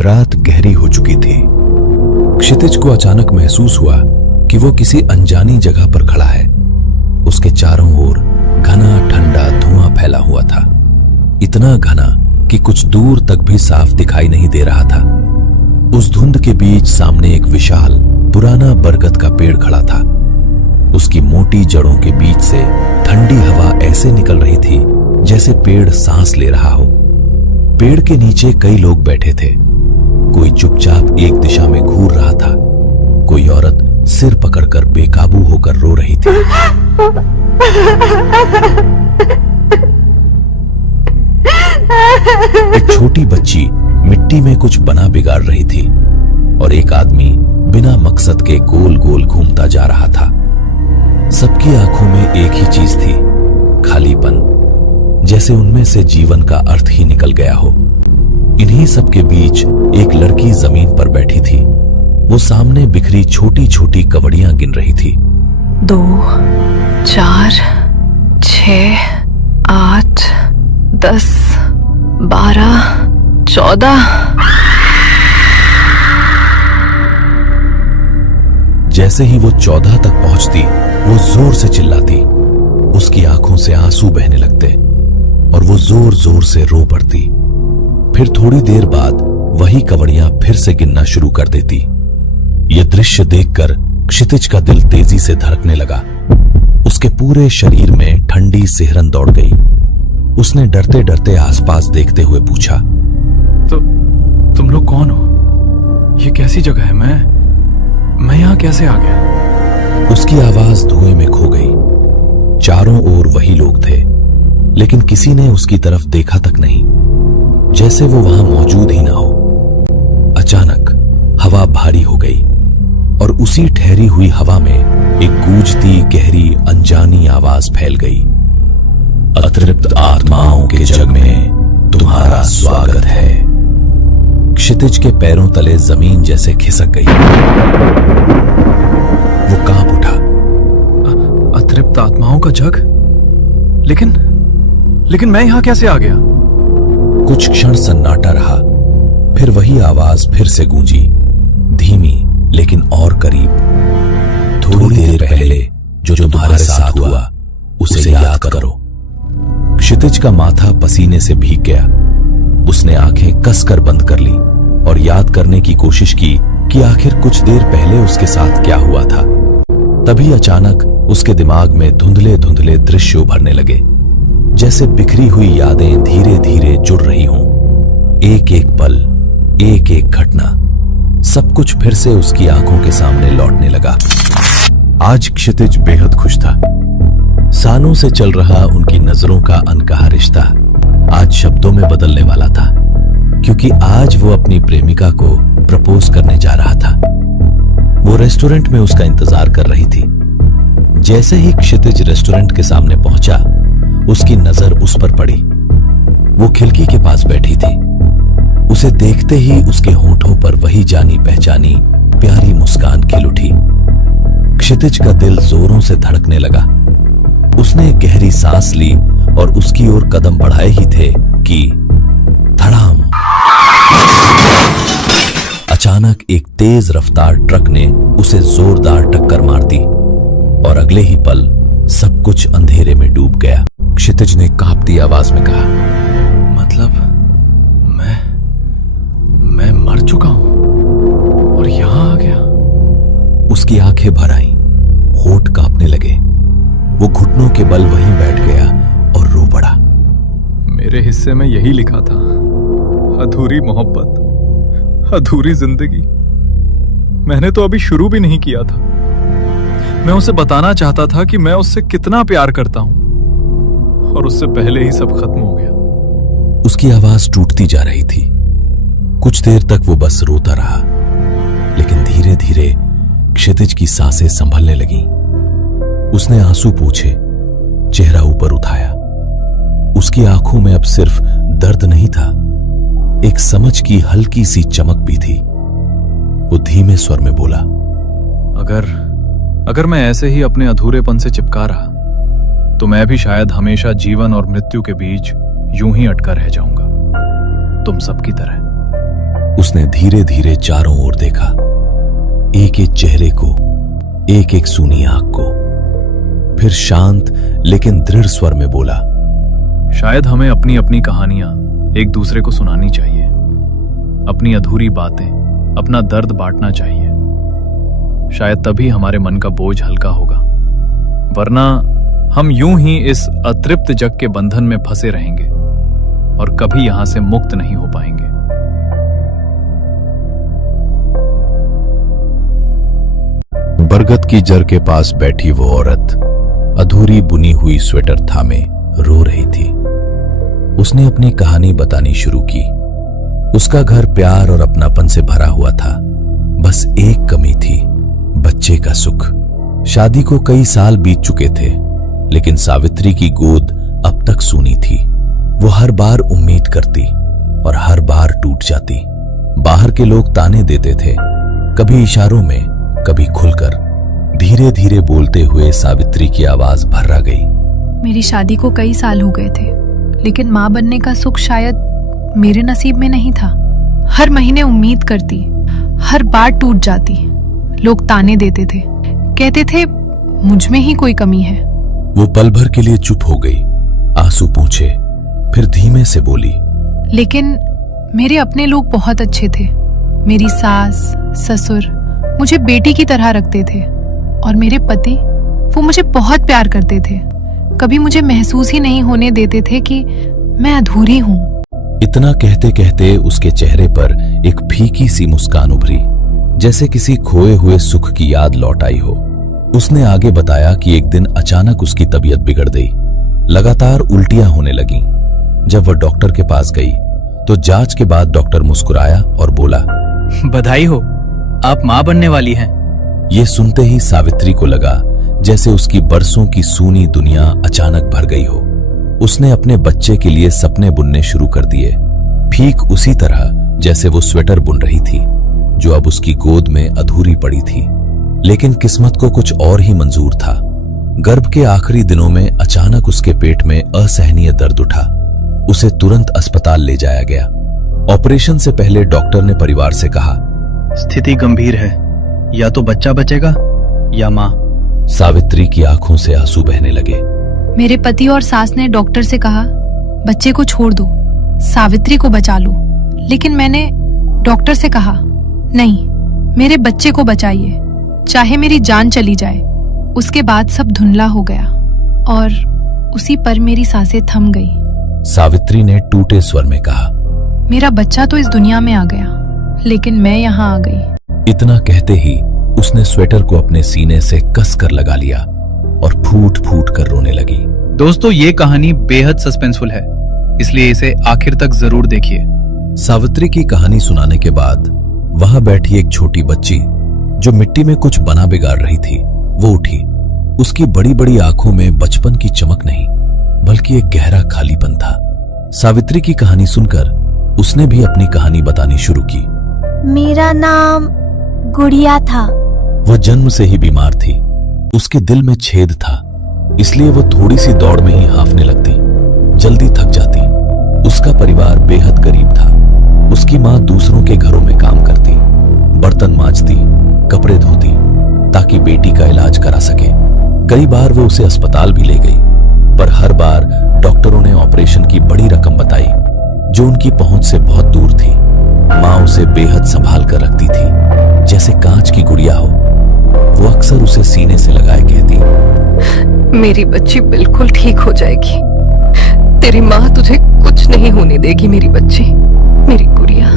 रात गहरी हो चुकी थी। क्षितिज को अचानक महसूस हुआ कि वो किसी अनजानी जगह पर खड़ा है। उसके चारों ओर घना ठंडा धुआं फैला हुआ था, इतना घना कि कुछ दूर तक भी साफ दिखाई नहीं दे रहा था। उस धुंध के बीच सामने एक विशाल पुराना बरगद का पेड़ खड़ा था। उसकी मोटी जड़ों के बीच से ठंडी हवा ऐसे निकल रही थी जैसे पेड़ सांस ले रहा हो। पेड़ के नीचे कई लोग बैठे थे। कोई चुपचाप एक दिशा में घूर रहा था, कोई औरत सिर पकड़कर बेकाबू होकर रो रही थी। एक छोटी बच्ची मिट्टी में कुछ बना बिगाड़ रही थी और एक आदमी बिना मकसद के गोल गोल घूमता जा रहा था। सबकी आंखों में एक ही चीज थी, खालीपन, जैसे उनमें से जीवन का अर्थ ही निकल गया हो। इन्हीं सबके बीच एक लड़की जमीन पर बैठी थी। वो सामने बिखरी छोटी छोटी कवड़ियां गिन रही थी। 2, 4, 6, 8, 10, 12, 14। जैसे ही वो 14 तक पहुंचती, वो जोर से चिल्लाती। उसकी आंखों से आंसू बहने लगते और वो जोर जोर से रो पड़ती। फिर थोड़ी देर बाद वही कवड़ियां फिर से गिनना शुरू कर देती। ये दृश्य देखकर क्षितिज का दिल तेजी से धड़कने लगा। उसके पूरे शरीर में ठंडी सिहरन दौड़ गई। उसने डरते डरते आसपास देखते हुए पूछा, तो तुम लोग कौन हो? ये कैसी जगह है? मैं यहां कैसे आ गया? उसकी आवाज धुएं में खो गई। चारों ओर वही लोग थे, लेकिन किसी ने उसकी तरफ देखा तक नहीं, जैसे वो वहां मौजूद ही ना हो। अचानक हवा भारी हो गई और उसी ठहरी हुई हवा में एक गूंजती गहरी अनजानी आवाज फैल गई। अतृप्त आत्माओं के जग में तुम्हारा स्वागत है। क्षितिज के पैरों तले जमीन जैसे खिसक गई। वो कांप उठा। अतृप्त आत्माओं का जग? लेकिन मैं यहां कैसे आ गया? कुछ क्षण सन्नाटा रहा, फिर वही आवाज फिर से गूंजी, धीमी लेकिन और करीब। थोड़ी देर पहले जो तुम्हारे साथ हुआ उसे याद करो। क्षितिज का माथा पसीने से भीग गया। उसने आंखें कसकर बंद कर ली और याद करने की कोशिश की कि आखिर कुछ देर पहले उसके साथ क्या हुआ था। तभी अचानक उसके दिमाग में धुंधले धुंधले दृश्य उभरने लगे, जैसे बिखरी हुई यादें धीरे धीरे जुड़ रही हों। एक एक पल, एक एक घटना, सब कुछ फिर से उसकी आंखों के सामने लौटने लगा। आज क्षितिज बेहद खुश था। सालों से चल रहा उनकी नजरों का अनकहा रिश्ता आज शब्दों में बदलने वाला था, क्योंकि आज वो अपनी प्रेमिका को प्रपोज करने जा रहा था। वो रेस्टोरेंट में उसका इंतजार कर रही थी। जैसे ही क्षितिज रेस्टोरेंट के सामने पहुंचा, उसकी नजर उस पर पड़ी। वो खिड़की के पास बैठी थी। उसे देखते ही उसके होठों पर वही जानी पहचानी प्यारी मुस्कान खिल उठी। क्षितिज का दिल जोरों से धड़कने लगा। उसने एक गहरी सांस ली और उसकी ओर कदम बढ़ाए ही थे कि धड़ाम! अचानक एक तेज रफ्तार ट्रक ने उसे जोरदार टक्कर मार दी और अगले ही पल सब कुछ अंधेरे में डूब गया। क्षितिज ने कांपती आवाज में कहा, मतलब मैं मर चुका हूं और यहां आ गया? उसकी आंखें भर आईं, होठ कांपने लगे। वो घुटनों के बल वहीं बैठ गया और रो पड़ा। मेरे हिस्से में यही लिखा था, अधूरी मोहब्बत, अधूरी जिंदगी। मैंने तो अभी शुरू भी नहीं किया था। मैं उसे बताना चाहता था कि मैं उससे कितना प्यार करता हूं, और उससे पहले ही सब खत्म हो गया। उसकी आवाज टूटती जा रही थी। कुछ देर तक वो बस रोता रहा, लेकिन धीरे धीरे क्षितिज की सांसें संभलने लगीं। उसने आंसू पोंछे, चेहरा ऊपर उठाया। उसकी आंखों में अब सिर्फ दर्द नहीं था, एक समझ की हल्की सी चमक भी थी। वो धीमे स्वर में बोला, अगर मैं ऐसे ही अपने अधूरेपन से चिपका रहा तो मैं भी शायद हमेशा जीवन और मृत्यु के बीच यूं ही अटका रह जाऊंगा, तुम सबकी तरह। उसने धीरे धीरे चारों ओर देखा, एक एक चेहरे को, एक एक सूनी आंख को, फिर शांत लेकिन दृढ़ स्वर में बोला, शायद हमें अपनी अपनी कहानियां एक दूसरे को सुनानी चाहिए, अपनी अधूरी बातें, अपना दर्द बांटना चाहिए। शायद तभी हमारे मन का बोझ हल्का होगा, वरना हम यूं ही इस अतृप्त जग के बंधन में फंसे रहेंगे और कभी यहां से मुक्त नहीं हो पाएंगे। बरगद की जड़ के पास बैठी वो औरत अधूरी बुनी हुई स्वेटर थामे रो रही थी। उसने अपनी कहानी बतानी शुरू की। उसका घर प्यार और अपनापन से भरा हुआ था, बस एक कमी थी, बच्चे का सुख। शादी को कई साल बीत चुके थे, लेकिन सावित्री की गोद अब तक सूनी थी। वो हर बार उम्मीद करती और हर बार टूट जाती। बाहर के लोग ताने देते थे, कभी इशारों में, कभी खुलकर। धीरे धीरे बोलते हुए सावित्री की आवाज भर्रा गई। मेरी शादी को कई साल हो गए थे, लेकिन माँ बनने का सुख शायद मेरे नसीब में नहीं था। हर महीने उम्मीद करती, हर बार टूट जाती। लोग ताने देते थे, कहते थे मुझ में ही कोई कमी है। वो पल भर के लिए चुप हो गई, आंसू पोंछे, फिर धीमे से बोली, लेकिन मेरे अपने लोग बहुत अच्छे थे। मेरी सास, ससुर मुझे बेटी की तरह रखते थे और मेरे पति, वो मुझे बहुत प्यार करते थे। कभी मुझे महसूस ही नहीं होने देते थे कि मैं अधूरी हूँ। इतना कहते कहते उसके चेहरे पर एक फीकी सी मुस्कान उभरी, जैसे किसी खोए हुए सुख की याद लौट आई हो। उसने आगे बताया कि एक दिन अचानक उसकी तबीयत बिगड़ गई। लगातार उल्टियां होने लगीं। जब वह डॉक्टर के पास गई तो जांच के बाद डॉक्टर मुस्कुराया और बोला, बधाई हो, आप मां बनने वाली हैं। ये सुनते ही सावित्री को लगा जैसे उसकी बरसों की सूनी दुनिया अचानक भर गई हो। उसने अपने बच्चे के लिए सपने बुनने शुरू कर दिए, ठीक उसी तरह जैसे वो स्वेटर बुन रही थी, जो अब उसकी गोद में अधूरी पड़ी थी। लेकिन किस्मत को कुछ और ही मंजूर था। गर्भ के आखिरी दिनों में अचानक उसके पेट में असहनीय दर्द उठा। उसे तुरंत अस्पताल ले जाया गया। ऑपरेशन से पहले डॉक्टर ने परिवार से कहा, स्थिति गंभीर है, या तो बच्चा बचेगा या मां। सावित्री की आंखों से आंसू बहने लगे। मेरे पति और सास ने डॉक्टर से कहा, बच्चे को छोड़ दो, सावित्री को बचा लो। लेकिन मैंने डॉक्टर से कहा, नहीं, मेरे बच्चे को बचाइए, चाहे मेरी जान चली जाए। उसके बाद सब धुंधला हो गया और उसी पर मेरी सांसें थम गई। सावित्री ने टूटे स्वर में कहा, मेरा बच्चा तो इस दुनिया में आ गया, लेकिन मैं यहाँ आ गई। इतना कहते ही उसने स्वेटर को अपने सीने से कस कर लगा लिया और फूट फूट कर रोने लगी। दोस्तों, ये कहानी बेहद सस्पेंसफुल है, इसलिए इसे आखिर तक जरूर देखिए। सावित्री की कहानी सुनाने के बाद वहां बैठी एक छोटी बच्ची जो मिट्टी में कुछ बना बिगाड़ रही थी, वो उठी। उसकी बड़ी बड़ी आंखों में बचपन की चमक नहीं, बल्कि एक गहरा खालीपन था। सावित्री की कहानी सुनकर उसने भी अपनी कहानी बतानी शुरू की। मेरा नाम गुड़िया था। वह जन्म से ही बीमार थी। उसके दिल में छेद था, इसलिए वो थोड़ी सी दौड़ में ही हांफने लगती, जल्दी थक जाती। उसका परिवार बेहद गरीब था। उसकी माँ दूसरों के घरों में काम करती, बर्तन मांजती, कपड़े धोती, ताकि बेटी का इलाज करा सके। कई बार वो उसे अस्पताल भी ले गई, पर हर बार डॉक्टरों ने ऑपरेशन की बड़ी रकम बताई, जो उनकी पहुंच से बहुत दूर थी। माँ उसे बेहद संभाल कर रखती थी, जैसे कांच की गुड़िया हो। वो अक्सर उसे सीने से लगाए कहती, मेरी बच्ची बिल्कुल ठीक हो जाएगी। तेरी माँ तुझे कुछ नहीं होने देगी, मेरी बच्ची, मेरी गुड़िया।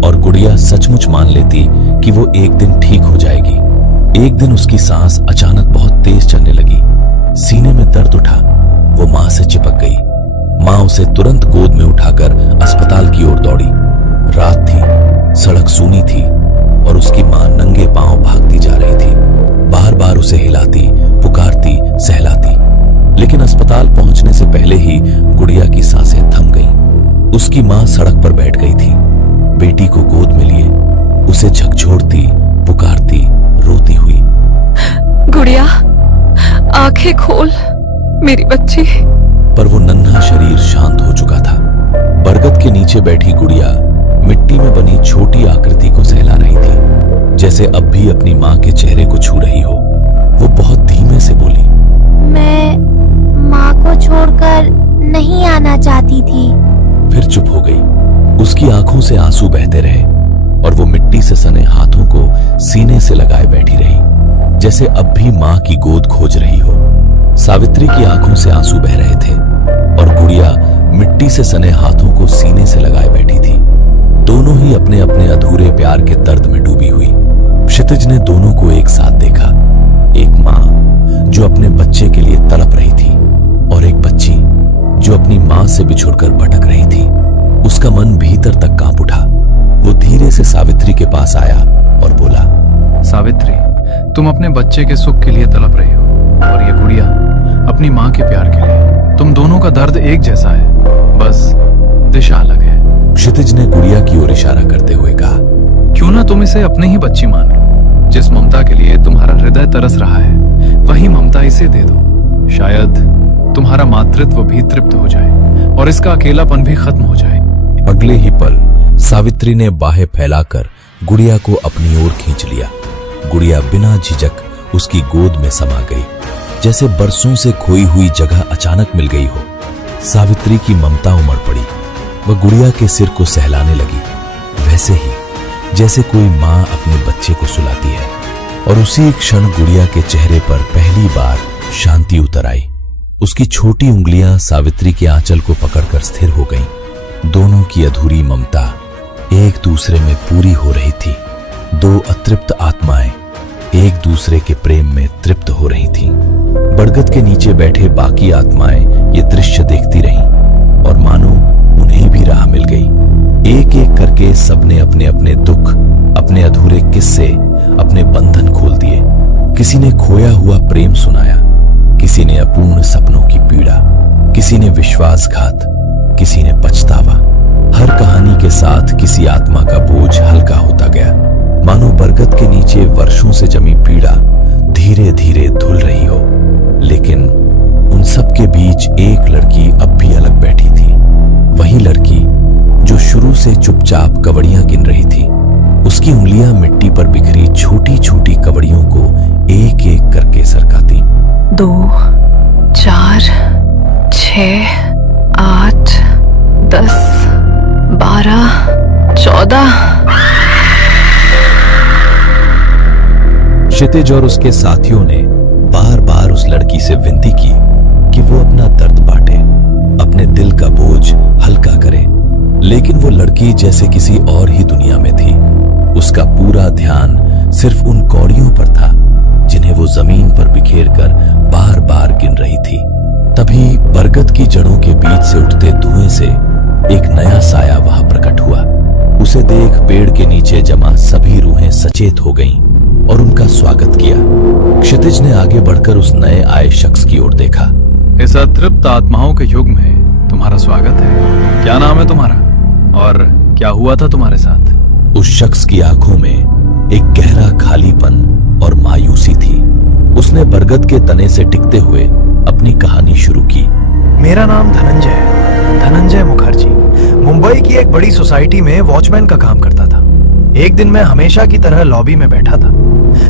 और गुड़िया सचमुच मान लेती कि वो एक दिन ठीक हो जाएगी। एक दिन उसकी सांस अचानक बहुत तेज चलने लगी, सीने में दर्द उठा। वो माँ से चिपक गई। माँ उसे तुरंत गोद में उठाकर अस्पताल की ओर दौड़ी। रात थी, सड़क सूनी थी और उसकी माँ नंगे पांव भागती जा रही थी, बार बार उसे हिलाती, पुकारती, सहलाती। लेकिन अस्पताल पहुंचने से पहले ही गुड़िया की सांसें थम गईं। उसकी माँ सड़क पर बैठ गई थी, बेटी को गोद में लिए, उसे झकझोरती, पुकारती, रोती हुई। गुड़िया, आंखें खोल, मेरी बच्ची। पर वो नन्हा शरीर शांत हो चुका था। बरगद के नीचे बैठी गुड़िया मिट्टी में बनी छोटी आकृति को सहला रही थी, जैसे अब भी अपनी माँ के चेहरे को छू रही हो। वो बहुत धीमे से बोली, मैं माँ को छोड़कर नहीं आना चाहती थी। फिर चुप हो गई। उसकी आंखों से आंसू बहते रहे और वो मिट्टी से सने हाथों को सीने से लगाए बैठी रही, जैसे अब भी माँ की गोद खोज रही हो। सावित्री की आंखों से आंसू बह रहे थे और गुड़िया मिट्टी से सने हाथों को सीने से लगाए बैठी थी। दोनों ही अपने अपने अधूरे प्यार के दर्द में डूबी हुई। क्षितिज ने दोनों को एक साथ देखा। एक माँ जो अपने बच्चे के लिए तड़प रही थी और एक बच्ची जो अपनी माँ से बिछुड़कर भटक रही थी। उसका मन भीतर तक कांप उठा। वो धीरे से सावित्री के पास आया और बोला, सावित्री, तुम अपने बच्चे के सुख के लिए तड़प रही हो और ये गुड़िया अपनी माँ के प्यार के लिए। तुम दोनों का दर्द एक जैसा है, बस दिशा अलग है। क्षितिज ने गुड़िया की ओर इशारा करते हुए कहा, क्यों ना तुम इसे अपनी ही बच्ची मान लो। जिस ममता के लिए तुम्हारा हृदय तरस रहा है, वही ममता इसे दे दो। शायद तुम्हारा मातृत्व भी तृप्त हो जाए और इसका अकेलापन भी खत्म हो जाए। अगले ही पल सावित्री ने बाहें फैलाकर गुड़िया को अपनी ओर खींच लिया। गुड़िया बिना झिझक उसकी गोद में समा गई, जैसे बरसों से खोई हुई जगह अचानक मिल गई हो। सावित्री की ममता उमड़ पड़ी। वह गुड़िया के सिर को सहलाने लगी, वैसे ही जैसे कोई माँ अपने बच्चे को सुलाती है। और उसी क्षण गुड़िया के चेहरे पर पहली बार शांति उतर आई। उसकी छोटी उंगलियां सावित्री के आंचल को पकड़कर स्थिर हो गईं। दोनों की अधूरी ममता एक दूसरे में पूरी हो रही थी। दो अतृप्त आत्माएं एक दूसरे के प्रेम में तृप्त हो रही थीं। बरगद के नीचे बैठे बाकी आत्माएं ये दृश्य देखती रहीं और मानो उन्हें भी राह मिल गई। एक एक करके सबने अपने अपने दुख, अपने अधूरे किस्से, अपने बंधन खोल दिए। किसी ने खोया हुआ प्रेम सुनाया, किसी ने अपूर्ण सपनों की पीड़ा, किसी ने विश्वासघात, किसी ने पछतावा। हर कहानी के साथ किसी आत्मा का बोझ हल्का होता गया, मानो बरगद के नीचे वर्षों से जमी पीड़ा धीरे धीरे धुल रही हो। लेकिन उन सब के बीच एक लड़की अब भी अलग बैठी थी। वही लड़की जो शुरू से चुपचाप कवड़ियां गिन रही थी। उसकी उंगलियां मिट्टी पर बिखरी छोटी छोटी कवड़ियों को एक एक करके सरकाती। 2, 4, 6, 8, 10, 12, 14। क्षितिज और उसके साथियों ने बार बार उस लड़की से विनती की कि वो अपना दर्द बांटे, अपने दिल का बोझ हल्का करे। लेकिन वो लड़की जैसे किसी और ही दुनिया में थी। उसका पूरा ध्यान सिर्फ उन कौड़ियों पर था जिन्हें वो जमीन पर बिखेर कर बार बार गिन रही थी। तभी बरगद की जड़ों के बीच से उठते धुएं से एक नया साया वहां प्रकट हुआ। उसे देख पेड़ के नीचे जमा सभी रूहें सचेत हो गईं और उनका स्वागत किया। क्षितिज ने आगे बढ़कर उस नए आए शख्स की ओर देखा। इस अतृप्त आत्माओं के युग में तुम्हारा स्वागत है। क्या नाम है तुम्हारा और क्या हुआ था तुम्हारे साथ? उस शख्स की आंखों में एक गहरा खालीपन और मायूसी थी। उसने बरगद के तने से टिकते हुए अपनी कहानी शुरू की। मेरा नाम धनंजय है, धनंजय मुखर्जी। मुंबई की एक बड़ी सोसाइटी में वॉचमैन का काम करता था। एक दिन मैं हमेशा की तरह लॉबी में बैठा था।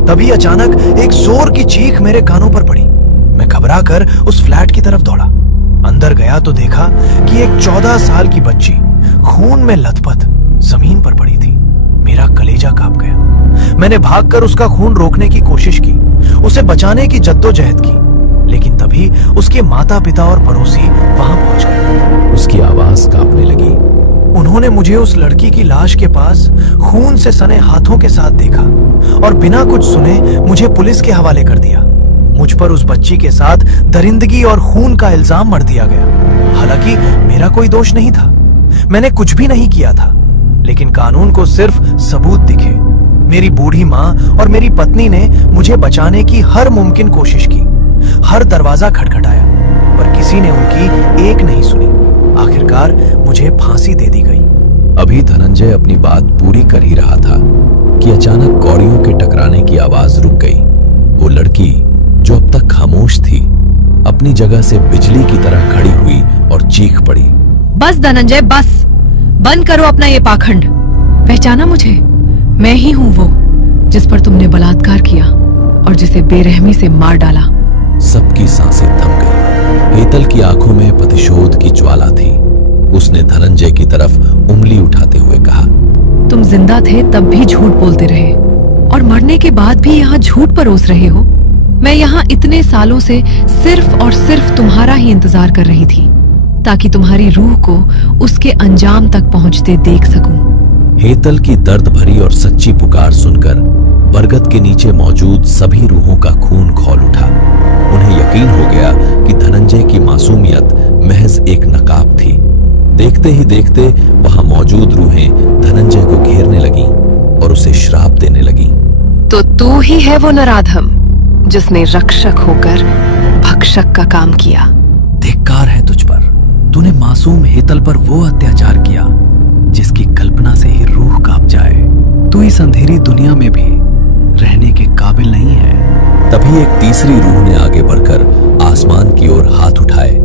तभी अचानक एक जोर की चीख मेरे कानों पर पड़ी। मैं घबरा कर उस फ्लैट की तरफ दौड़ा। अंदर गया तो देखा कि एक 14 साल की बच्ची खून में लथपथ जमीन पर पड़ी थी। मेरा कलेजा कांप गया। मैंने भागकर उसका खून रोकने की कोशिश की, उसे बचाने की जद्दोजहद की, लेकिन तभी उसके माता पिता और पड़ोसी वहां पहुंच गए। उसकी आवाज कांपने लगी। उन्होंने मुझे उस लड़की की लाश के पास खून से सने हाथों के साथ देखा और बिना कुछ सुने मुझे पुलिस के हवाले कर दिया। मुझ पर उस बच्ची के साथ दरिंदगी और खून का इल्जाम मढ़ दिया गया। हालांकि मेरा कोई दोष नहीं था, मैंने कुछ भी नहीं किया था, लेकिन कानून को सिर्फ सबूत दिखे। मेरी बूढ़ी माँ और मेरी पत्नी ने मुझे बचाने की हर मुमकिन कोशिश की। हर दरवाजा खटखटाया, पर किसी ने उनकी एक नहीं सुनी। आखिरकार मुझे फांसी दे दी गई। अभी धनंजय अपनी बात पूरी कर ही रहा था कि अचानक कौड़ियों के टकराने की आवाज रुक गई। वो लड़की जो अब तक खामोश थी, अपनी जगह से बिजली की तरह खड़ी हुई और चीख पड़ी। बस धनंजय बस, बंद करो अपना ये पाखंड। पहचाना मुझे? मैं ही हूं वो जिस पर तुमने बलात्कार किया और जिसे बेरहमी से मार डाला। सबकी सांसें थम गई। हेतल की आंखों में प्रतिशोध की ज्वाला थी। उसने धनंजय की तरफ उंगली उठाते हुए कहा, तुम जिंदा थे तब भी झूठ बोलते रहे और मरने के बाद भी यहाँ झूठ परोस रहे हो। मैं यहाँ इतने सालों से सिर्फ और सिर्फ तुम्हारा ही इंतजार कर रही थी ताकि तुम्हारी रूह को उसके अंजाम तक पहुंचते देख सकूं। हेतल की दर्द भरी और सच्ची पुकार सुनकर बरगद के नीचे मौजूद सभी रूहों का खून खौल उठा। उन्हें यकीन हो गया कि धनंजय की मासूमियत महज एक नकाब थी। देखते ही देखते वहां मौजूद रूहें धनंजय को घेरने लगीं और उसे श्राप देने लगीं। तो तू ही है वो नराधम जिसने रक्षक होकर भक्षक का काम किया। धिक्कार है तुझ पर। तूने मासूम हेतल पर वो अत्याचार किया जिसकी कल्पना से ही रूह कांप जाए। तू इस अंधेरी दुनिया में भी रहने के काबिल नहीं है। तभी एक तीसरी रूह ने आगे बढ़कर आसमान की ओर हाथ उठाए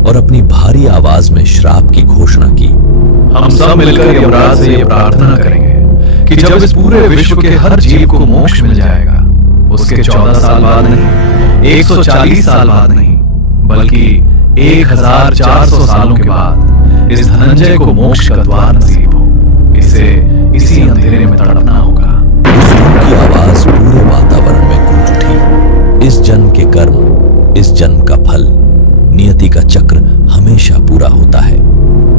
और अपनी भारी आवाज में श्राप की घोषणा की। हम सब मिलकर यमराज से ये प्रार्थना करेंगे कि जब इस पूरे विश्व के हर जीव को मोक्ष मिल जाएगा, उसके 14 साल बाद नहीं, 140 साल बाद नहीं, बल्कि 1400 सालों के बाद इस धनंजय को मोक्ष का द्वार नसीब हो। इसे इसी अंधेरे में तड़पना होगा। उस रूह की आवाज पूरे वातावरण में गूंज उठी। इस जन्म के कर्म, इस जन्म का फल, नियति का चक्र हमेशा पूरा होता है।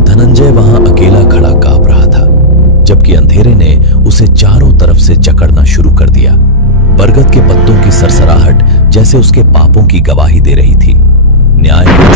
धनंजय वहां अकेला खड़ा कांप रहा था, जबकि अंधेरे ने उसे चारों तरफ से जकड़ना शुरू कर दिया। बरगद के पत्तों की सरसराहट जैसे उसके पापों की गवाही दे रही थी। न्याय हो